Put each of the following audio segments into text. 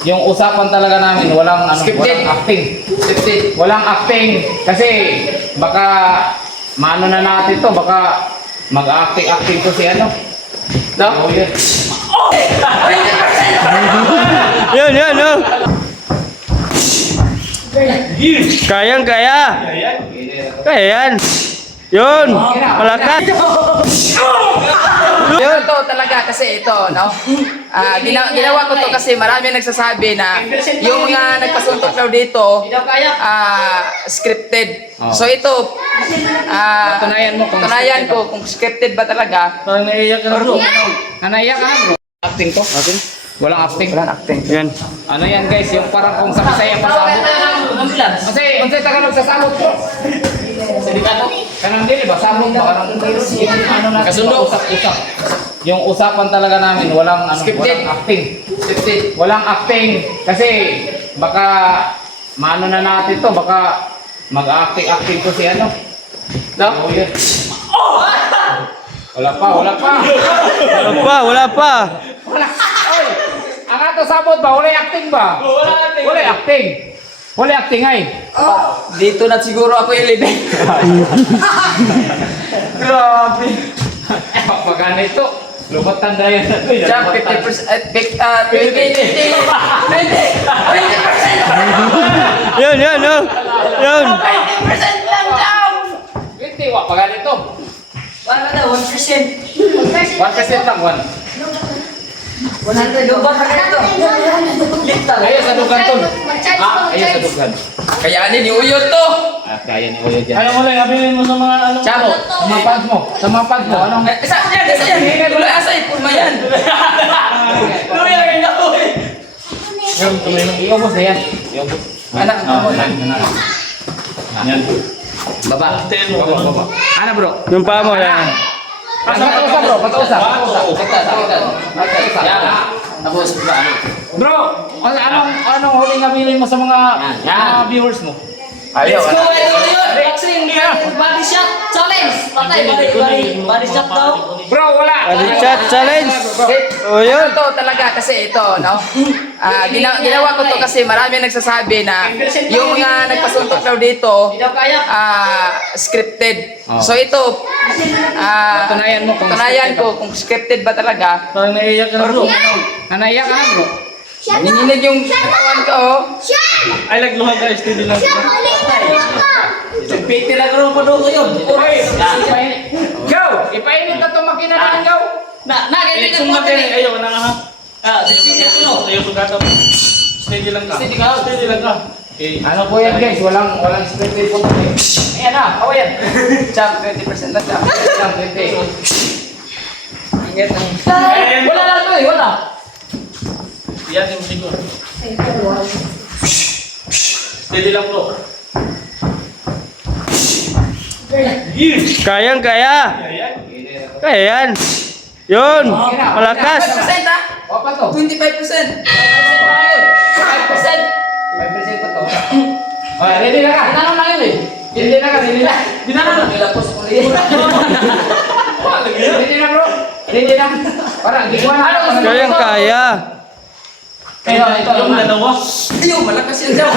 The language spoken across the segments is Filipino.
yung usapan talaga namin, walang Scripted. walang acting. Scripted. Walang acting kasi baka maano na natin to, baka mag-acting to si ano. No? Yun. Yan, oh. Kayang kaya. Kaya yan. Yun. Malakas. Yun to talaga kasi ito, no? Ginawa ko to kasi marami nagsasabi na yung mga nagpasuntok daw dito, scripted. Oh. So ito, Patunayan mo kung kung scripted ba talaga. Parang naiiyak ka na bro. Nanaiyak ka na bro. Acting to? Walang acting. Walang acting. Yan. Ano yan guys, yung parang kung sa Bisaya pasabot. Kasi Tagalog sa sabot bro. Kanang dili ba? Sabot ba? Kanang Kasundo. Usap. Yung usapan talaga namin, walang Scripted. walang acting. Scripted. Walang acting kasi baka maano na natin to, baka mag-acting to si ano. No? Yun. Wala pa. Wala pa. Wala. Oy, ang ato sabot ba? Wala acting ba? Wala acting. Wala acting ay. Dito na siguro ako yung living. Grabe. Pagkano ito? Lubatan na yan. Jump 50%, 20%. Yan, oh. Yan. 20% lang daw. 20, pagkano ito? Wala na, 1%. 1% lang, 1. 100 ba pa ito? Little. Ayaw sa dugan to. Ayaw sa dugan. Kayanin ni Uyot to. Kaya ni Uyo dyan. Ayaw mo lang, sabihin mo sa mga ano. Chamo. Sa mga pads mo. Sa mga pads mo. Anong? Isa yan. Wala asay, purma yan. Yung iubos na yan. Iubos. Anak, Yan. baba. Baba. Ano bro? Yung paa mo, yan. Patuusap bro. Patuusap. Yan. Tapos, ba? Bro, anong huling nabilin mo sa mga viewers mo? Ayaw. Boxing, body shot challenge. Patay, body shot daw. Bro, wala. Chat challenge. O yun. Ito talaga kasi ito, no? Ginawa ko to kasi marami nagsasabi na yung mga nagpasuntok daw dito, scripted. Oh. So ito, Patunayan mo kung kung scripted ba talaga. Parang naiiyak ka na bro. Nanaiyak ka na bro. Nanginginig yung katawan ko, oh. Ay, nagluha ka, steady lang. Piti lang rin pa doon yun. Go! Ipainit na itong makina na go! Ay, sumbat yan. Ayaw na nga ha. Ayaw sugatan. Steady lang ka. Steady lang ka. Okay. Ano po yan guys? Walang scripted po. Ayan na, awa yan. Champ, 20% na champ. Lang, 20. Ingat ang... Wala lang to eh, wala. Yan yung siguro. Steady lang bro. Kaya Kayang kaya. yan. Kaya yan. Yun. Malakas. 5% ha? O pa to? 25%. 5%. 5% pa to. O, ready na ka. Tinanong na yun eh. Ready na ka, ready na. Binanong na. Nilapos ko rin. Ready na bro. Ready na. Parang, gigwa na. Kayang kaya. Ito, Yung dalawa. Ayaw, malakas yan daw.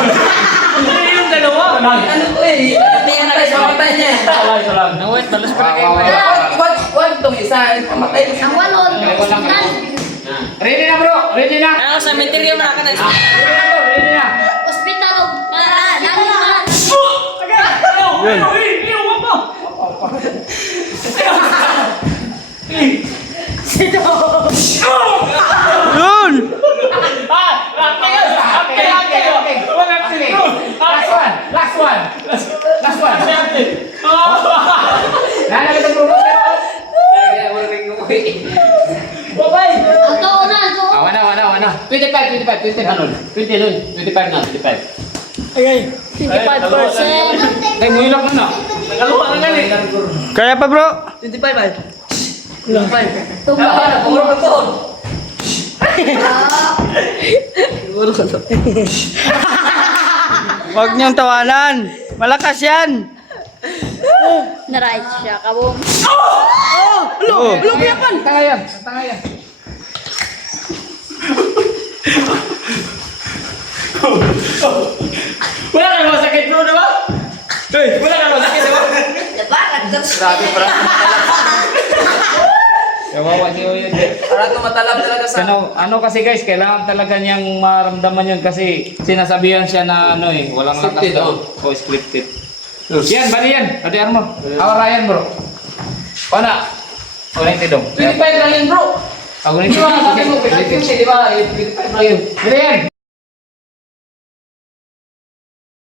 Yung dalawa. Ano ko eh. Tingnan na sa mata niya. Ito lang. Wait, balas pa kayo. Wag itong isa. Pamatay ko siya. Ready na bro. Ready na. Ano sa material na ka na. Ready na bro. Ready na. Hospital para lagi na. Yun. Yun. Last one. Nalagay itong bro. Ako na, ako. Wana. 25. 20 nun. 25 na, 25. 25%. Ay, muilak na na. Nagaluwa na gani. Kaya pa bro? 25 ba? Tumba. Puro ka to. Huwag niyong tawanan. Malakas yan. Na-right siya, kabong. Oo. Tanga yan. Grabe, parang Kawawa si Uyod. parang tumatalab talaga sa... Ano kasi guys, kailangan talaga niyang maramdaman yun kasi sinasabihan siya na ano eh, walang lakas Scripted, daw. O scripted. Yan, bali yan. Ate Armo. Awaran bro. Pana. Kunin ito dong. 25 lang yun, bro. Ako Di ba, sabi mo, 50, di ba? 25 lang yun. Bili yan.